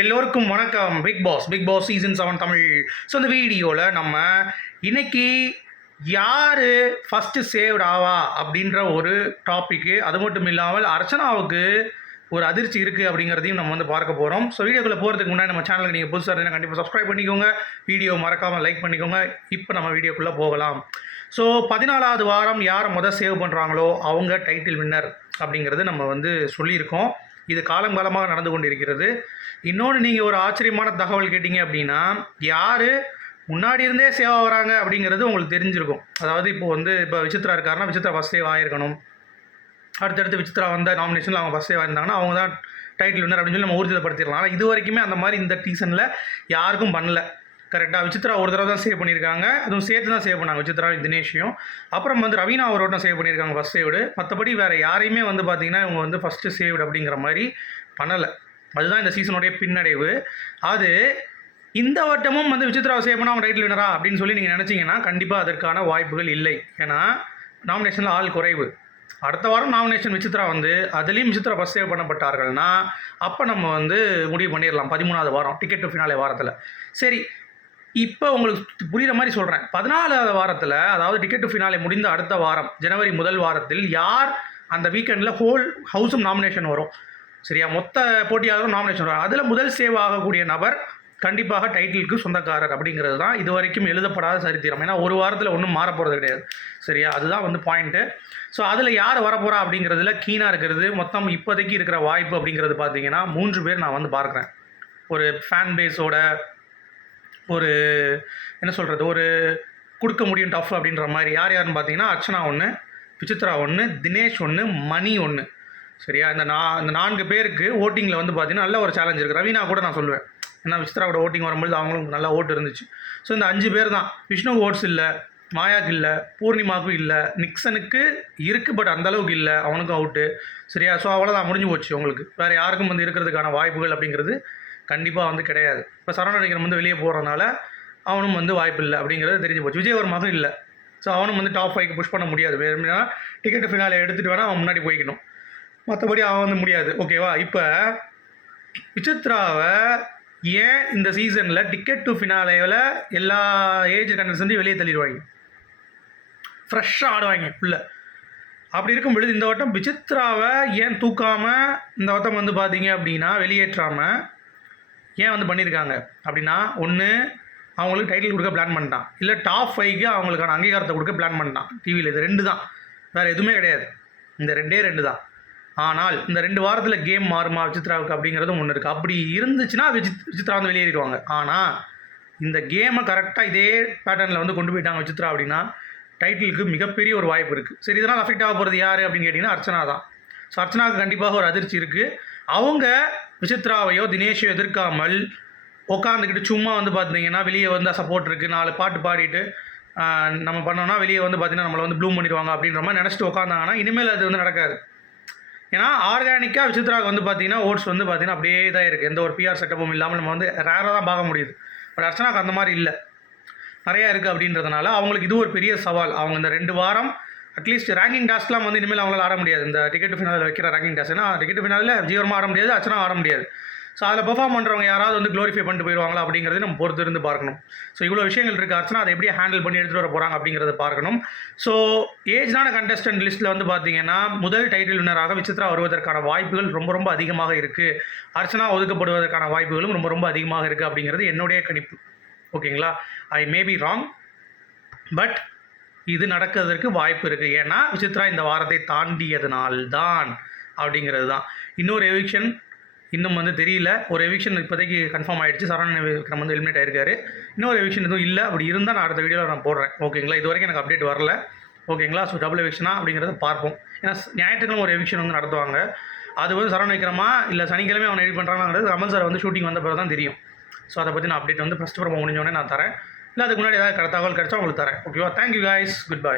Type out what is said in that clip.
எல்லோருக்கும் வணக்கம். Bigg Boss Bigg Boss season seven Tamil. So இந்த வீடியோவில் நம்ம இன்னைக்கு யார் ஃபஸ்ட்டு சேவ்ட் ஆவா அப்படின்ற ஒரு டாப்பிக்கு அது மட்டும் இல்லாமல் அர்ச்சனாவுக்கு ஒரு அதிர்ச்சி இருக்குது அப்படிங்கிறதையும் நம்ம வந்து பார்க்க போகிறோம் ஸோ வீடியோக்குள்ளே போகிறதுக்கு முன்னாடி நம்ம சேனலுக்கு நீங்கள் புதுசாக இருந்தால் கண்டிப்பாக சப்ஸ்கிரைப் பண்ணிக்கோங்க. வீடியோ மறக்காமல் லைக் பண்ணிக்கோங்க. இப்போ நம்ம வீடியோக்குள்ளே போகலாம். ஸோ பதினாலாவது வாரம் யார் முதல் சேவ் பண்ணுறாங்களோ அவங்க டைட்டில் வின்னர் அப்படிங்கிறது நம்ம வந்து சொல்லியிருக்கோம். இது காலம் காலமாக நடந்து கொண்டிருக்கிறது. இன்னொன்று நீங்கள் ஒரு ஆச்சரியமான தகவல் கேட்டிங்க அப்படின்னா யார் முன்னாடி இருந்தே சேவ் வராங்க அப்படிங்கிறது உங்களுக்கு தெரிஞ்சிருக்கும். அதாவது இப்போ வந்து இப்போ விசித்ரா இருக்காருன்னா விசித்ரா ஃபஸ்ட் சேவ் ஆகிருக்கணும் அடுத்தடுத்து விசித்ரா வந்த நாமினேஷனில் அவங்க ஃபஸ்ட் சேவ் ஆயிருந்தாங்கன்னா அவங்க தான் டைட்டில் வின்னர் அப்படின்னு சொல்லி நம்ம ஊர்ஜிதப்படுத்திடலாம். ஆனால் இது வரைக்குமே அந்த மாதிரி இந்த சீசனில் யாருக்கும் பண்ணல. கரெக்டாக விசித்ரா ஒரு தடவை தான் சேவ் பண்ணியிருக்காங்க. அதுவும் சேர்த்து தான் சேவ் பண்ணாங்க. விசித்ரா தினேஷையும். அப்புறம் வந்து ரவீனா அவரோட தான் சேவ் பண்ணியிருக்காங்க ஃபஸ்ட் சேவ்டு மற்றபடி வேறு யாரையுமே வந்து பார்த்தீங்கன்னா இவங்க வந்து ஃபஸ்ட்டு சேவ்டு அப்படிங்கிற மாதிரி பண்ணலை. அதுதான் இந்த சீசனுடைய பின்னடைவு. அது இந்த வட்டமும் வந்து விசித்ரா சேவ் பண்ணால் அவங்க டைட்டில் வினரா அப்படின்னு சொல்லி நீங்கள் நினச்சிங்கன்னா கண்டிப்பாக அதற்கான வாய்ப்புகள் இல்லை. ஏன்னா நாமினேஷனில் ஆள் குறைவு. அடுத்த வாரம் நாமினேஷன் விசித்ரா வந்து அதுலேயும் விசித்ரா ஃபஸ்ட் சேவ் பண்ணப்பட்டார்கள்னா அப்போ நம்ம வந்து முடிவு பண்ணிடலாம். பதிமூணாவது வாரம் டிக்கெட் டு ஃபினாலே வாரத்தில். சரி இப்போ உங்களுக்கு புரிகிற மாதிரி சொல்கிறேன் பதினாலாவது வாரத்தில் அதாவது டிக்கெட் டு ஃபினாலே முடிந்த அடுத்த வாரம் ஜனவரி முதல் வாரத்தில் யார் அந்த வீக்கெண்டில் ஹோல் ஹவுஸும் நாமினேஷன் வரும். சரியா? மொத்த போட்டியாளரும் நாமினேஷன் வரும். அதில் முதல் சேவ் ஆகக்கூடிய நபர் கண்டிப்பாக டைட்டிலுக்கு சொந்தக்காரர் அப்படிங்கிறது தான் இது வரைக்கும் எழுதப்படாத சரித்திரம். ஏன்னா ஒரு வாரத்தில் ஒன்றும் மாற போகிறது கிடையாது. சரியா? அதுதான் வந்து பாயிண்ட்டு ஸோ அதில் யார் வரப்போகிறா அப்படிங்கிறதுல கீனாக இருக்கிறது மொத்தம் இப்போதைக்கு இருக்கிற வாய்ப்பு அப்படிங்கிறது பார்த்தீங்கன்னா மூன்று பேர் நான் வந்து பார்க்குறேன். ஒரு ஃபேன் பேஸோட ஒரு என்ன சொல்கிறது ஒரு கொடுக்க முடியும் டஃப் அப்படின்ற மாதிரி. யார் யாருன்னு பார்த்தீங்கன்னா அர்ச்சனா ஒன்று விசித்ரா ஒன்று தினேஷ் ஒன்று மணி ஒன்று சரியா? இந்த நா இந்த நான்கு பேருக்கு ஓட்டிங்கில் வந்து பார்த்தீங்கன்னா நல்ல ஒரு சேலஞ்ச் இருக்குது ரவீனா கூட நான் சொல்லுவேன். ஏன்னா விசித்ராவோட ஓட்டிங் வரும்போது அவங்களும் நல்லா ஓட்டு இருந்துச்சு. ஸோ இந்த அஞ்சு பேர் தான். விஷ்ணு ஓட்ஸ் இல்லை மாயாக்கு இல்லை பூர்ணிமாவுக்கும் இல்லை நிக்சனுக்கு இருக்குது பட் அந்த அளவுக்கு இல்லை. அவனுக்கும் அவுட்டு சரியா? ஸோ அவ்வளோதான் முடிஞ்சு போச்சு உங்களுக்கு. வேறு யாருக்கும் வந்து இருக்கிறதுக்கான வாய்ப்புகள் அப்படிங்கிறது கண்டிப்பாக வந்து கிடையாது. இப்போ சரவணனிகரம் வந்து வெளியே போகிறதுனால அவனும் வந்து வாய்ப்பு இல்லை அப்படிங்கிறது தெரிஞ்சு போச்சு. விஜயவர்மாவும் இல்லை. ஸோ அவனும் வந்து டாப் ஃபைவ்க்கு புஷ் பண்ண முடியாது. வேணும்னா டிக்கெட் ஃபினாலே எடுத்துகிட்டு வேணால் அவன் முன்னாடி போய்க்கணும். மற்றபடி அவன் வந்து முடியாது. ஓகேவா இப்போ விசித்ராவை ஏன் இந்த சீசனில் டிக்கெட் டு ஃபினாலேவில் எல்லா ஏஜ் கண்டன்ஸ் வெளியே தள்ளிடுவாங்க? ஃப்ரெஷ்ஷாக ஆடுவாங்க உள்ள. அப்படி இருக்கும் பொழுது இந்த வட்டம் விசித்ராவை ஏன் தூக்காமல் இந்த வட்டம் வந்து பார்த்தீங்க அப்படின்னா வெளியேற்றாமல் ஏன் வந்து பண்ணியிருக்காங்க? அப்படின்னா ஒன்று அவங்களுக்கு டைட்டில் கொடுக்க பிளான் பண்ணிட்டான். இல்லை டாப் ஃபைவ்க்கு அவங்களுக்கான அங்கீகாரத்தை கொடுக்க பிளான் பண்ணிட்டான். டிவியில் இது ரெண்டு தான். வேறு எதுவுமே கிடையாது. இந்த ரெண்டே ரெண்டு தான். ஆனால் இந்த ரெண்டு வாரத்தில் கேம் மாறுமா விசித்ராவுக்கு அப்படிங்கிறதும் ஒன்று இருக்குது அப்படி இருந்துச்சுன்னா விஜித் விசித்ரா வந்து வெளியேறிடுவாங்க. ஆனால் இந்த கேமை கரெக்டாக இதே பேட்டர்னில் வந்து கொண்டு போயிட்டாங்க விசித்ரா அப்படின்னா டைட்டிலுக்கு மிகப்பெரிய ஒரு வாய்ப்பு இருக்குது சரி இதனால் அஃபெக்ட் ஆக போகிறது யார் அப்படின்னு கேட்டிங்கன்னா அர்ச்சனா தான். ஸோ அர்ச்சனாவுக்கு கண்டிப்பாக ஒரு அதிர்ச்சி இருக்குது அவங்க விசித்ராவையோ தினேஷையோ எதிர்க்காமல் உட்காந்துக்கிட்டு சும்மா வந்து பார்த்தீங்கன்னா வெளியே வந்து சப்போர்ட் இருக்குது நாலு பாட்டு பாடிட்டு நம்ம பண்ணோம்னா வெளியே வந்து பார்த்தீங்கன்னா நம்மளை வந்து ப்ளூம் பண்ணிடுவாங்க அப்படின்ற மாதிரி நினச்சிட்டு உட்காந்தாங்கன்னா இனிமேல் அது வந்து நடக்காது. ஏன்னா ஆர்கானிக்காக விசித்ராவுக்கு வந்து பார்த்தீங்கன்னா ஓட்ஸ் வந்து பார்த்தீங்கன்னா அப்படியே தான் இருக்குது எந்த ஒரு பிஆர் செட்டப்பும் இல்லாமல் நம்ம வந்து ரேராக தான் பார்க்க முடியுது. பட் அர்ச்சனாக்கு அந்த மாதிரி இல்லை. நிறையா இருக்குது அப்படின்றதுனால அவங்களுக்கு இது ஒரு பெரிய சவால். அவங்க இந்த ரெண்டு வாரம் அட்லீஸ்ட் ரேங்கிங் டாஸ்க்லாம் வந்து இனிமேல் அவங்களால ஆட முடியாது. இந்த டிக்கெட் ஃபினாலில் வைக்கிற ரேங்கிங் டாஸ்க் ஏன்னா டிக்கெட் ஃபினாலில் ஜீவரமாக ஆட முடியாது அர்ச்சனா ஆட முடியாது. ஸோ அதில் பெர்ஃபார்ம் பண்ணுறவங்க யாராவது வந்து க்ளோரிஃபை பண்ணிட்டு போயிடுவாங்களா அப்படிங்கிறது நம்ம பொறுத்து இருந்து பார்க்கணும். ஸோ இவ்வளோ விஷயங்கள் இருக்குது அர்ச்சனா அதை எப்படி ஹேண்டில் பண்ணி எடுத்துகிட்டு வர போகிறாங்க அப்படிங்கிறத பார்க்கணும். ஸோ ஏஜ்னான கண்டஸ்டன்ட் லிஸ்ட்டில் வந்து பார்த்தீங்கன்னா முதல் டைட்டில் வினராக விசித்ரா வருவதற்கான வாய்ப்புகள் ரொம்ப ரொம்ப அதிகமாக இருக்குது அர்ச்சனா ஒதுக்கப்படுவதற்கான வாய்ப்புகளும் ரொம்ப ரொம்ப அதிகமாக இருக்குது அப்படிங்கிறது என்னுடைய கணிப்பு. ஓகேங்களா I may be wrong but இது நடக்கிறதுக்கு வாய்ப்பு இருக்குது ஏன்னா விசித்ரா இந்த வாரத்தை தாண்டியதுனால்தான் அப்படிங்கிறது தான் இன்னொரு எவிக்ஷன் இன்னும் வந்து தெரியல. ஒரு எவிக்ஷன் இப்போதைக்கு கன்ஃபார்ம் ஆயிடுச்சு. சரவண விக்ரம் வந்து எலிமினேட் ஆயிருக்காரு. இன்னொரு எவிக்ஷன் எதுவும் இல்லை. அப்படி இருந்தால் நான் அடுத்த வீடியோவில் நான் போடுறேன். ஓகேங்களா? இது வரைக்கும் எனக்கு அப்டேட் வரல. ஓகேங்களா? ஸோ டபுள் எவிக்ஷனா அப்படிங்கிறத பார்ப்போம். ஏன்னா ஞாயிற்றுக்கிழமை ஒரு எவிக்ஷன் வந்து நடத்துவாங்க. அது வந்து சரவண விக்ரமா இல்லை சனிக்கிழமை அவன் எடிட் பண்ணுறாங்கிறது கமல் சார் வந்து ஷூட்டிங் வந்த பிறகு தான் தெரியும். ஸோ அதை பற்றி நான் அப்டேட் வந்து ஃபஸ்ட் ப்ரோமோ முடிஞ்சோடனே நான் தரேன். இல்லை அதுக்கு முன்னாடி ஏதாவது தகவல் கிடச்சா உங்களுக்கு தரேன். ஓகேவா தேங்க்யூ காய்ஸ் குட் பை